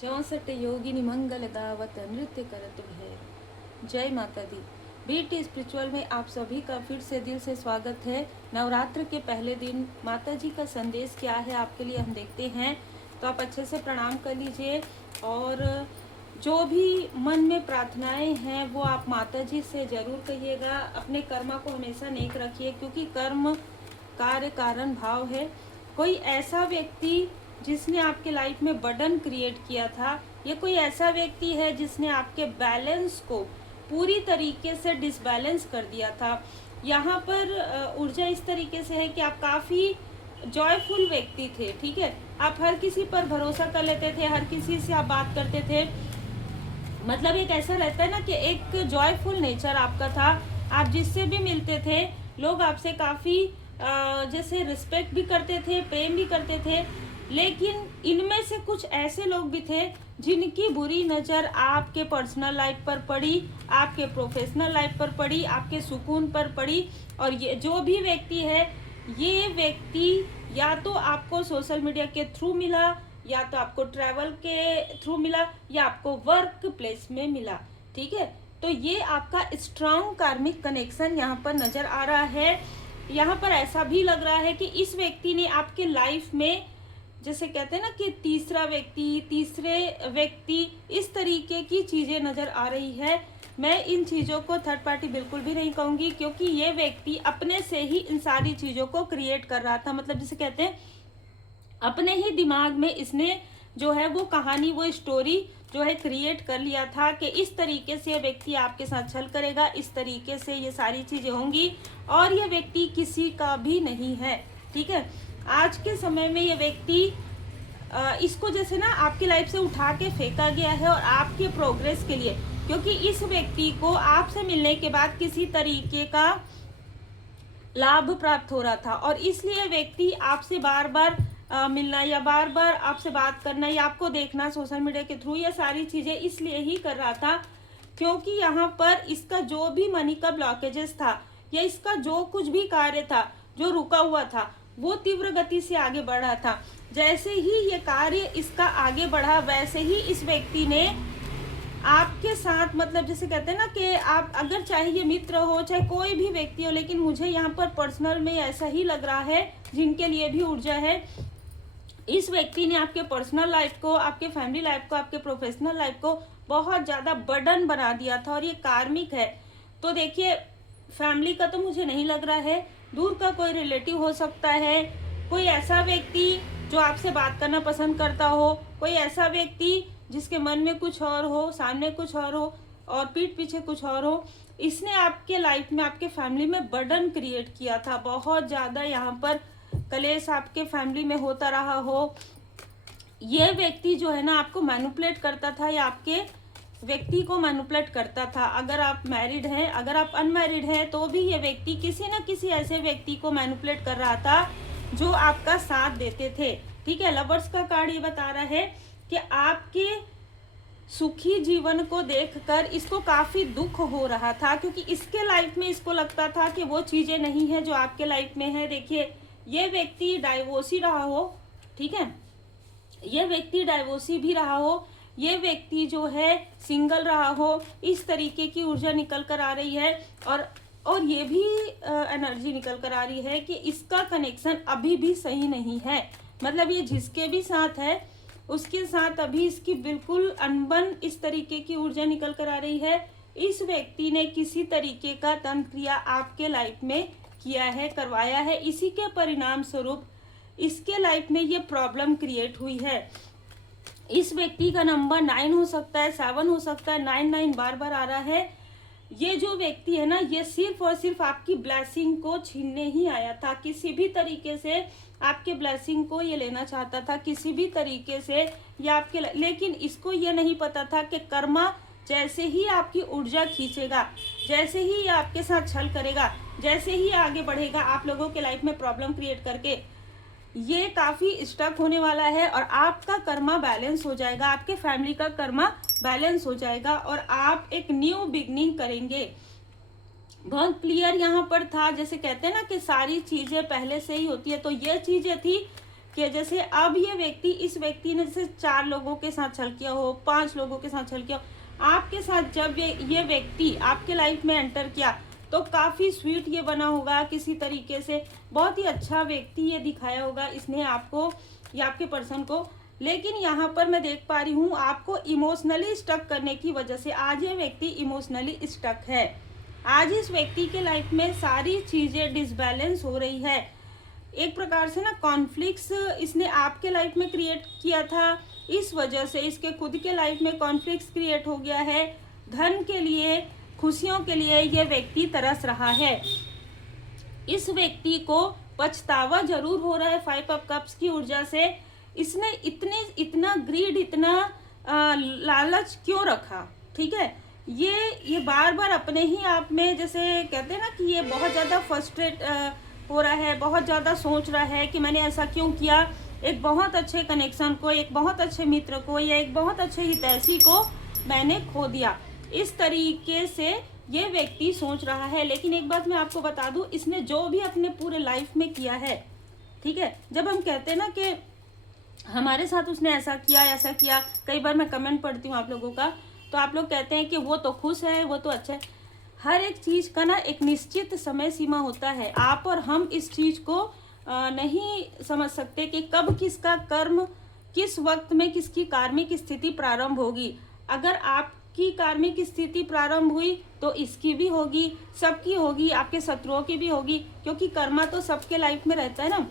64 योगिनी मंगल दावत नृत्य करत है। जय माता दी। बीटी स्पिरिचुअल में आप सभी का फिर से दिल से स्वागत है। नवरात्र के पहले दिन माता जी का संदेश क्या है आपके लिए हम देखते हैं, तो आप अच्छे से प्रणाम कर लीजिए और जो भी मन में प्रार्थनाएं हैं वो आप माता जी से जरूर कहिएगा। अपने कर्मा को हमेशा नेक रखिए, क्योंकि कर्म कार्य कारण भाव है। कोई ऐसा व्यक्ति जिसने आपके लाइफ में बर्डन क्रिएट किया था, ये कोई ऐसा व्यक्ति है जिसने आपके बैलेंस को पूरी तरीके से डिसबैलेंस कर दिया था। यहाँ पर ऊर्जा इस तरीके से है कि आप काफ़ी जॉयफुल व्यक्ति थे, ठीक है। आप हर किसी पर भरोसा कर लेते थे, हर किसी से आप बात करते थे। मतलब एक ऐसा रहता है ना कि एक जॉयफुल नेचर आपका था। आप जिससे भी मिलते थे लोग आपसे काफ़ी जैसे रिस्पेक्ट भी करते थे, प्रेम भी करते थे। लेकिन इनमें से कुछ ऐसे लोग भी थे जिनकी बुरी नज़र आपके पर्सनल लाइफ पर पड़ी, आपके प्रोफेशनल लाइफ पर पड़ी, आपके सुकून पर पड़ी। और ये जो भी व्यक्ति है, ये व्यक्ति या तो आपको सोशल मीडिया के थ्रू मिला, या तो आपको ट्रैवल के थ्रू मिला, या आपको वर्क प्लेस में मिला, ठीक है। तो ये आपका स्ट्रॉन्ग कार्मिक कनेक्शन यहाँ पर नज़र आ रहा है। यहाँ पर ऐसा भी लग रहा है कि इस व्यक्ति ने आपके लाइफ में, जैसे कहते हैं ना कि तीसरा व्यक्ति, तीसरे व्यक्ति, इस तरीके की चीज़ें नज़र आ रही है। मैं इन चीज़ों को थर्ड पार्टी बिल्कुल भी नहीं कहूँगी, क्योंकि ये व्यक्ति अपने से ही इन सारी चीज़ों को क्रिएट कर रहा था। मतलब जिसे कहते हैं अपने ही दिमाग में इसने जो है वो कहानी, वो स्टोरी जो है क्रिएट कर लिया था कि इस तरीके से ये व्यक्ति आपके साथ छल करेगा, इस तरीके से ये सारी चीज़ें होंगी। और ये व्यक्ति किसी का भी नहीं है, ठीक है। आज के समय में ये व्यक्ति इसको जैसे ना आपकी लाइफ से उठा के फेंका गया है, और आपके प्रोग्रेस के लिए, क्योंकि इस व्यक्ति को आपसे मिलने के बाद किसी तरीके का लाभ प्राप्त हो रहा था, और इसलिए व्यक्ति आपसे बार बार मिलना या बार बार आपसे बात करना या आपको देखना सोशल मीडिया के थ्रू, ये सारी चीज़ें इसलिए ही कर रहा था क्योंकि यहाँ पर इसका जो भी मनी का ब्लॉकेजेस था, या इसका जो कुछ भी कार्य था जो रुका हुआ था, वो तीव्र गति से आगे बढ़ रहा था। जैसे ही ये कार्य इसका आगे बढ़ा, वैसे ही इस व्यक्ति ने आपके साथ, मतलब जैसे कहते हैं ना कि आप अगर चाहे ये मित्र हो चाहे कोई भी व्यक्ति हो, लेकिन मुझे यहाँ पर पर्सनल में ऐसा ही लग रहा है, जिनके लिए भी ऊर्जा है, इस व्यक्ति ने आपके पर्सनल लाइफ को, आपके फैमिली लाइफ को, आपके प्रोफेशनल लाइफ को बहुत ज़्यादा बर्डन बना दिया था, और ये कार्मिक है। तो देखिए, फैमिली का तो मुझे नहीं लग रहा है, दूर का कोई रिलेटिव हो सकता है, कोई ऐसा व्यक्ति जो आपसे बात करना पसंद करता हो, कोई ऐसा व्यक्ति जिसके मन में कुछ और हो, सामने कुछ और हो और पीठ पीछे कुछ और हो। इसने आपके लाइफ में, आपके फैमिली में बर्डन क्रिएट किया था बहुत ज़्यादा। यहाँ पर कलेश आपके फैमिली में होता रहा हो। ये व्यक्ति जो है ना आपको मैनिपुलेट करता था, या आपके व्यक्ति को मैनिपुलेट करता था। अगर आप मैरिड हैं, अगर आप अनमैरिड हैं, तो भी ये व्यक्ति किसी न किसी ऐसे व्यक्ति को मैनिपुलेट कर रहा था जो आपका साथ देते थे, ठीक है। लवर्स का कार्ड ये बता रहा है कि आपके सुखी जीवन को देखकर इसको काफ़ी दुख हो रहा था, क्योंकि इसके लाइफ में इसको लगता था कि वो चीज़ें नहीं है जो आपके लाइफ में है। देखिए, ये व्यक्ति डाइवोर्सी रहा हो, ठीक है, ये व्यक्ति डाइवोर्सी भी रहा हो, ये व्यक्ति जो है सिंगल रहा हो, इस तरीके की ऊर्जा निकल कर आ रही है। और ये भी एनर्जी निकल कर आ रही है कि इसका कनेक्शन अभी भी सही नहीं है। मतलब ये जिसके भी साथ है उसके साथ अभी इसकी बिल्कुल अनबन, इस तरीके की ऊर्जा निकल कर आ रही है। इस व्यक्ति ने किसी तरीके का तंत्र क्रिया आपके लाइफ में किया है, करवाया है, इसी के परिणाम स्वरूप इसके लाइफ में ये प्रॉब्लम क्रिएट हुई है। इस व्यक्ति का नंबर 9 हो सकता है, 7 हो सकता है, 99 बार बार आ रहा है। ये जो व्यक्ति है ना, ये सिर्फ और सिर्फ आपकी ब्लेसिंग को छीनने ही आया था। किसी भी तरीके से आपके ब्लेसिंग को ये लेना चाहता था, किसी भी तरीके से ये आपके, लेकिन इसको ये नहीं पता था कि कर्मा जैसे ही आपकी ऊर्जा खींचेगा, जैसे ही ये आपके साथ छल करेगा, जैसे ही आगे बढ़ेगा आप लोगों के लाइफ में प्रॉब्लम क्रिएट करके, ये काफ़ी स्टक होने वाला है, और आपका कर्मा बैलेंस हो जाएगा, आपके फैमिली का कर्मा बैलेंस हो जाएगा, और आप एक न्यू बिगनिंग करेंगे। बहुत क्लियर यहाँ पर था, जैसे कहते हैं ना कि सारी चीज़ें पहले से ही होती है, तो ये चीज़ें थी किया। जैसे अब इस व्यक्ति ने जैसे 4 लोगों के साथ छल किया हो, 5 लोगों के साथ छल किया हो, आपके साथ जब ये व्यक्ति आपके लाइफ में एंटर किया तो काफ़ी स्वीट ये बना होगा, किसी तरीके से बहुत ही अच्छा व्यक्ति ये दिखाया होगा इसने आपको या आपके पर्सन को। लेकिन यहाँ पर मैं देख पा रही हूँ आपको इमोशनली स्टक करने की वजह से आज ये व्यक्ति इमोशनली स्टक है। आज इस व्यक्ति के लाइफ में सारी चीज़ें डिसबैलेंस हो रही है। एक प्रकार से ना कॉन्फ्लिक्ट्स इसने आपके लाइफ में क्रिएट किया था, इस वजह से इसके खुद के लाइफ में कॉन्फ्लिक्ट्स क्रिएट हो गया है। धन के लिए, खुशियों के लिए ये व्यक्ति तरस रहा है। इस व्यक्ति को पछतावा जरूर हो रहा है 5 ऑफ कप्स की ऊर्जा से। इसने इतना ग्रीड, इतना लालच क्यों रखा? ठीक है, ये बार बार अपने ही आप में, जैसे कहते हैं ना कि ये बहुत ज़्यादा फ्रस्ट्रेट हो रहा है, बहुत ज़्यादा सोच रहा है कि मैंने ऐसा क्यों किया। एक बहुत अच्छे कनेक्शन को, एक बहुत अच्छे मित्र को या एक बहुत अच्छे हितैषी को मैंने खो दिया, इस तरीके से ये व्यक्ति सोच रहा है। लेकिन एक बात मैं आपको बता दूं, इसने जो भी अपने पूरे लाइफ में किया है, ठीक है, जब हम कहते हैं ना कि हमारे साथ उसने ऐसा किया, कई बार मैं कमेंट पढ़ती हूँ आप लोगों का, तो आप लोग कहते हैं कि वो तो खुश है, वो तो अच्छा है। हर एक चीज़ का ना एक निश्चित समय सीमा होता है। आप और हम इस चीज़ को नहीं समझ सकते कि कब किसका कर्म, किस वक्त में किसकी कार्मिक स्थिति प्रारंभ होगी। अगर आपकी कार्मिक स्थिति प्रारंभ हुई तो इसकी भी होगी, सबकी होगी, आपके शत्रुओं की भी होगी, क्योंकि कर्मा तो सबके लाइफ में रहता है ना।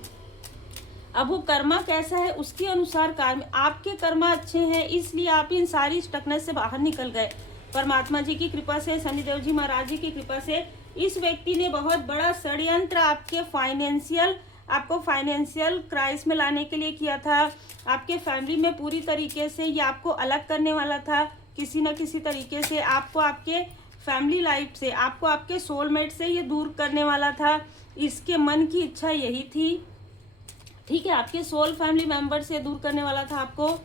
अब वो कर्मा कैसा है उसके अनुसार कार्य, आपके कर्मा अच्छे हैं इसलिए आप इन सारी स्टकनेस से बाहर निकल गए। परमात्मा जी की कृपा से, शनिदेव जी महाराज जी की कृपा से इस व्यक्ति ने बहुत बड़ा षड्यंत्र आपको फाइनेंशियल क्राइसिस में लाने के लिए किया था। आपके फैमिली में पूरी तरीके से ये आपको अलग करने वाला था, किसी न किसी तरीके से आपको आपके फैमिली लाइफ से, आपको आपके सोलमेट से ये दूर करने वाला था। इसके मन की इच्छा यही थी, ठीक है, आपके सोल फैमिली मेंबर से दूर करने वाला था आपको।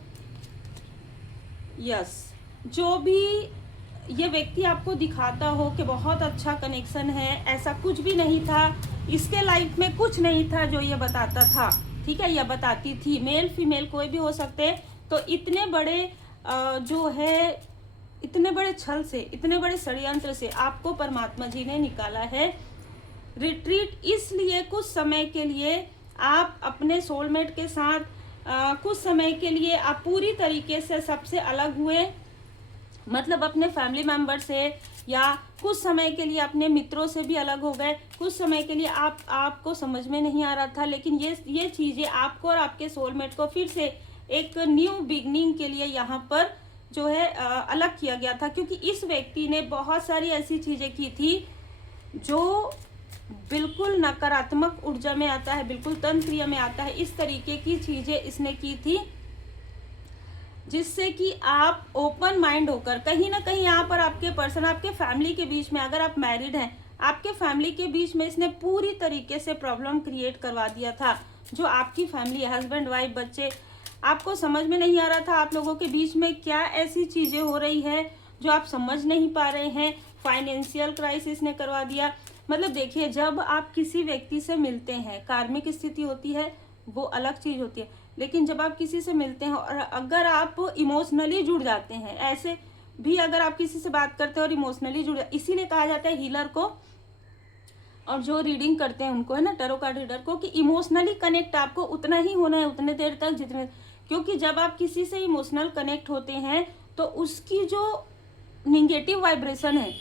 यस, जो भी ये व्यक्ति आपको दिखाता हो कि बहुत अच्छा कनेक्शन है, ऐसा कुछ भी नहीं था। इसके लाइफ में कुछ नहीं था जो ये बताता था, ठीक है, या बताती थी। मेल फीमेल कोई भी हो सकते। तो इतने बड़े जो है, इतने बड़े छल से, इतने बड़े षड्यंत्र से आपको परमात्मा जी ने निकाला है। रिट्रीट इसलिए कुछ समय के लिए आप अपने सोलमेट के साथ कुछ समय के लिए आप पूरी तरीके से सबसे अलग हुए, मतलब अपने फैमिली मेंबर से, या कुछ समय के लिए अपने मित्रों से भी अलग हो गए। कुछ समय के लिए आपको समझ में नहीं आ रहा था, लेकिन ये चीज़ें आपको और आपके सोलमेट को फिर से एक न्यू बिगनिंग के लिए यहाँ पर जो है अलग किया गया था। क्योंकि इस व्यक्ति ने बहुत सारी ऐसी चीज़ें की थी जो बिल्कुल नकारात्मक ऊर्जा में आता है, बिल्कुल तंत्रिय में आता है। इस तरीके की चीज़ें इसने की थी जिससे कि आप ओपन माइंड होकर कहीं ना कहीं यहाँ पर आपके पर्सन, आपके फैमिली के बीच में, अगर आप मैरिड हैं, आपके फैमिली के बीच में इसने पूरी तरीके से प्रॉब्लम क्रिएट करवा दिया था। जो आपकी फैमिली है, हस्बैंड वाइफ बच्चे, आपको समझ में नहीं आ रहा था आप लोगों के बीच में क्या ऐसी चीज़ें हो रही है जो आप समझ नहीं पा रहे हैं। फाइनेंशियल क्राइसिस ने करवा दिया। मतलब देखिए, जब आप किसी व्यक्ति से मिलते हैं, कार्मिक स्थिति होती है वो अलग चीज़ होती है, लेकिन जब आप किसी से मिलते हैं और अगर आप इमोशनली जुड़ जाते हैं, ऐसे भी अगर आप किसी से बात करते हैं और इमोशनली जुड़, इसीलिए कहा जाता है हीलर को और जो रीडिंग करते हैं उनको, है ना, टैरो कार्ड रीडर को, कि इमोशनली कनेक्ट आपको उतना ही होना है, उतने देर तक जितने, क्योंकि जब आप किसी से इमोशनल कनेक्ट होते हैं तो उसकी जो निगेटिव वाइब्रेशन है,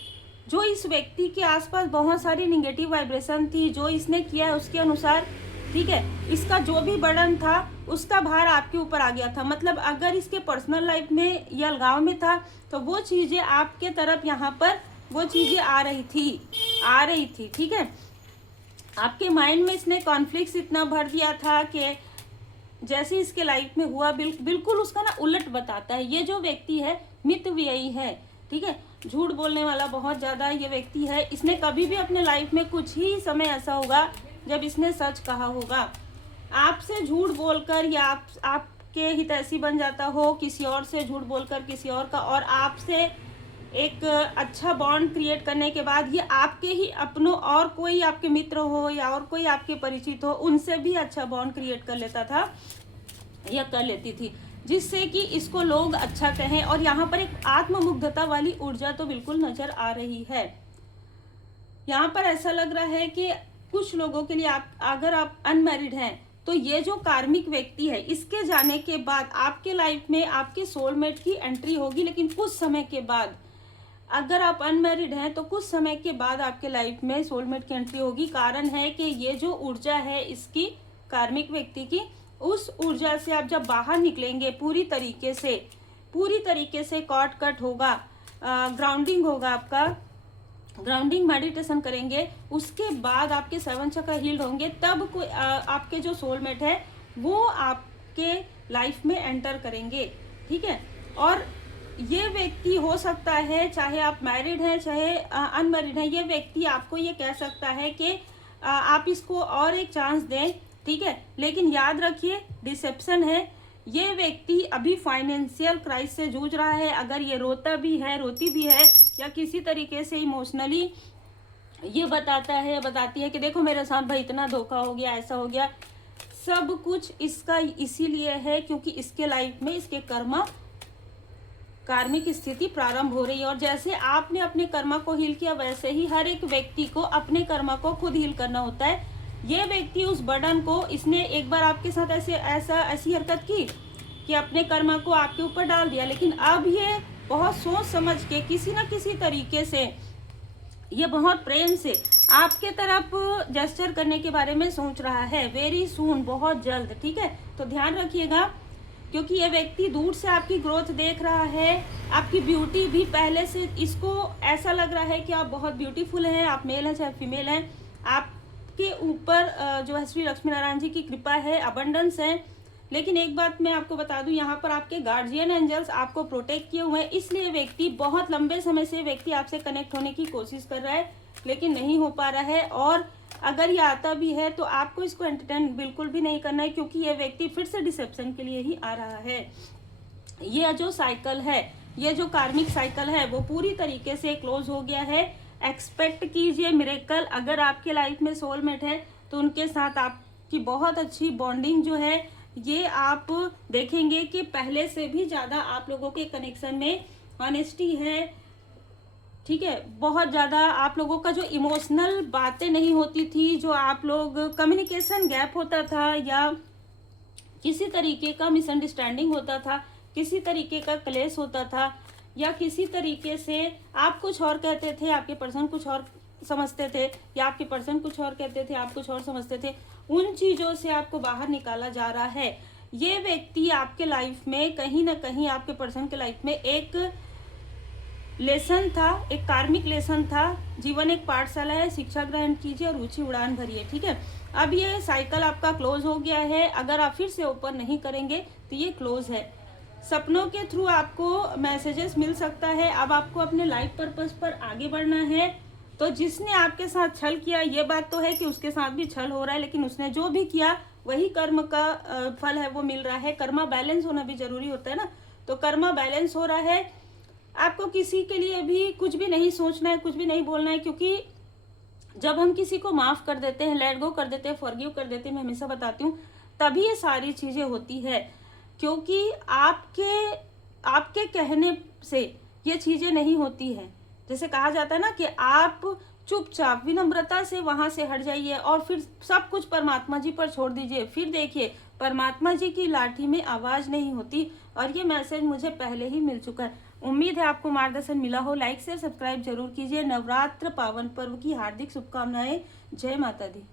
जो इस व्यक्ति के आसपास बहुत सारी निगेटिव वाइब्रेशन थी, जो इसने किया है उसके अनुसार, ठीक है, इसका जो भी बर्डन था उसका भार आपके ऊपर आ गया था। मतलब अगर इसके पर्सनल लाइफ में या अलगाव में था तो वो चीज़ें आपके तरफ यहाँ पर वो चीज़ें आ रही थी, ठीक है। आपके माइंड में इसने कॉन्फ्लिक्ट इतना भर दिया था कि जैसे इसके लाइफ में हुआ बिल्कुल उसका ना उलट बताता है। ये जो व्यक्ति है मितव्ययी है, ठीक है, झूठ बोलने वाला बहुत ज़्यादा ये व्यक्ति है। इसने कभी भी अपने लाइफ में कुछ ही समय ऐसा होगा जब इसने सच कहा होगा। आपसे झूठ बोलकर या आपके हितैषी बन जाता हो, किसी और से झूठ बोलकर किसी और का, और आपसे एक अच्छा बॉन्ड क्रिएट करने के बाद ये आपके ही अपनों और कोई आपके मित्र हो या और कोई आपके परिचित हो उनसे भी अच्छा बॉन्ड क्रिएट कर लेता था या कर लेती थी, जिससे कि इसको लोग अच्छा कहें। और यहाँ पर एक आत्ममुग्धता वाली ऊर्जा तो बिल्कुल नजर आ रही है। यहाँ पर ऐसा लग रहा है कि कुछ लोगों के लिए अगर आप अनमैरिड हैं तो ये जो कार्मिक व्यक्ति है इसके जाने के बाद आपके लाइफ में आपके सोलमेट की एंट्री होगी, लेकिन कुछ समय के बाद। अगर आप अनमैरिड हैं तो कुछ समय के बाद आपके लाइफ में सोलमेट की एंट्री होगी। कारण है कि ये जो ऊर्जा है इसकी, कार्मिक व्यक्ति की, उस ऊर्जा से आप जब बाहर निकलेंगे पूरी तरीके से कॉट कट होगा, ग्राउंडिंग होगा, आपका ग्राउंडिंग मेडिटेशन करेंगे, उसके बाद आपके 7 चक्र हील्ड होंगे, तब कोई आपके जो सोलमेट है वो आपके लाइफ में एंटर करेंगे। ठीक है, और ये व्यक्ति हो सकता है, चाहे आप मैरिड हैं चाहे अनमैरिड हैं, ये व्यक्ति आपको ये कह सकता है कि आप इसको और एक चांस दें। ठीक है, लेकिन याद रखिए डिसेप्शन है। ये व्यक्ति अभी फाइनेंशियल क्राइसिस से जूझ रहा है। अगर ये रोता भी है, रोती भी है, या किसी तरीके से इमोशनली ये बताती है कि देखो मेरे साथ भाई इतना धोखा हो गया, ऐसा हो गया, सब कुछ इसका इसीलिए है क्योंकि इसके लाइफ में इसके कार्मिक स्थिति प्रारंभ हो रही है। और जैसे आपने अपने कर्मा को हील किया, वैसे ही हर एक व्यक्ति को अपने कर्मा को खुद हील करना होता है। ये व्यक्ति उस बर्डन को, इसने एक बार आपके साथ ऐसी हरकत की कि अपने कर्मा को आपके ऊपर डाल दिया, लेकिन अब ये बहुत सोच समझ के किसी न किसी तरीके से, ये बहुत प्रेम से आपके तरफ जेस्चर करने के बारे में सोच रहा है। वेरी सून, बहुत जल्द। ठीक है, तो ध्यान रखिएगा, क्योंकि ये व्यक्ति दूर से आपकी ग्रोथ देख रहा है, आपकी ब्यूटी भी पहले से, इसको ऐसा लग रहा है कि आप बहुत ब्यूटीफुल हैं, आप मेल हैं चाहे फीमेल हैं, आपके ऊपर जो है श्री लक्ष्मी नारायण जी की कृपा है, अबंडेंस है। लेकिन एक बात मैं आपको बता दूं, यहाँ पर आपके गार्जियन एंजल्स आपको प्रोटेक्ट किए हुए हैं, इसलिए व्यक्ति बहुत लंबे समय से व्यक्ति आपसे कनेक्ट होने की कोशिश कर रहा है, लेकिन नहीं हो पा रहा है। और अगर ये आता भी है तो आपको इसको एंटरटेन बिल्कुल भी नहीं करना है, क्योंकि ये व्यक्ति फिर से डिसेप्शन के लिए ही आ रहा है। ये जो साइकिल है, ये जो कार्मिक साइकिल है, वो पूरी तरीके से क्लोज हो गया है। एक्सपेक्ट कीजिए मिरेकल। अगर आपके लाइफ में सोलमेट है तो उनके साथ आपकी बहुत अच्छी बॉन्डिंग जो है ये आप देखेंगे कि पहले से भी ज़्यादा आप लोगों के कनेक्शन में ऑनेस्टी है। ठीक है, बहुत ज़्यादा आप लोगों का जो इमोशनल बातें नहीं होती थी, जो आप लोग कम्युनिकेशन गैप होता था, या किसी तरीके का मिसअंडरस्टैंडिंग होता था, किसी तरीके का क्लेश होता था, या किसी तरीके से आप कुछ और कहते थे, आपके पर्सन कुछ और समझते थे, या आपके पर्सन कुछ और कहते थे, आप कुछ और समझते थे, उन चीज़ों से आपको बाहर निकाला जा रहा है। ये व्यक्ति आपके लाइफ में कहीं ना कहीं, आपके पर्सन के लाइफ में एक लेसन था, एक कार्मिक लेसन था। जीवन एक पाठशाला है, शिक्षा ग्रहण कीजिए और ऊंची उड़ान भरिए। ठीक है, अब ये साइकिल आपका क्लोज हो गया है। अगर आप फिर से ओपन नहीं करेंगे तो ये क्लोज है। सपनों के थ्रू आपको मैसेजेस मिल सकता है। अब आपको अपने लाइफ पर्पस पर आगे बढ़ना है। तो जिसने आपके साथ छल किया, ये बात तो है कि उसके साथ भी छल हो रहा है, लेकिन उसने जो भी किया वही कर्म का फल है, वो मिल रहा है। कर्मा बैलेंस होना भी जरूरी होता है ना, तो कर्मा बैलेंस हो रहा है। आपको किसी के लिए भी कुछ भी नहीं सोचना है, कुछ भी नहीं बोलना है, क्योंकि जब हम किसी को माफ कर देते हैं, लेट गो कर देते हैं, फॉरगिव कर देते हैं, मैं हमेशा बताती हूँ, तभी ये सारी चीजें होती है। क्योंकि आपके कहने से ये चीजें नहीं होती है। जैसे कहा जाता है ना कि आप चुपचाप विनम्रता से वहां से हट जाइए और फिर सब कुछ परमात्मा जी पर छोड़ दीजिए। फिर देखिए, परमात्मा जी की लाठी में आवाज नहीं होती। और ये मैसेज मुझे पहले ही मिल चुका है। उम्मीद है आपको मार्गदर्शन मिला हो। लाइक शेयर सब्सक्राइब जरूर कीजिए। नवरात्र पावन पर्व की हार्दिक शुभकामनाएं। जय माता दी।